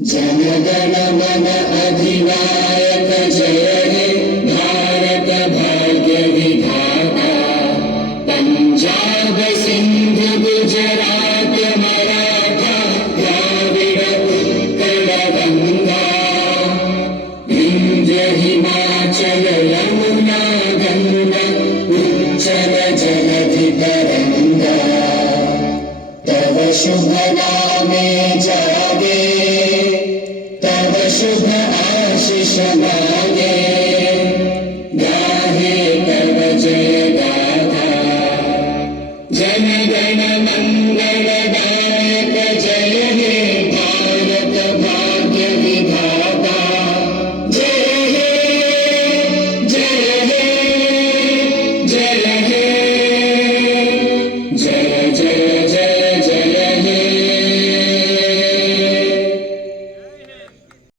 जनगण मन अधिनायक जय हे भारत भाग्य विधाता। पंजाब सिंध गुजरात मराठा द्राविड़ उत्कल गंगा। विंध्य हिमाचल यमुना गंगा उच्चल जलधि तरंगा। तव शुभ नामे जागे, तव शुभ आशीष मांगे।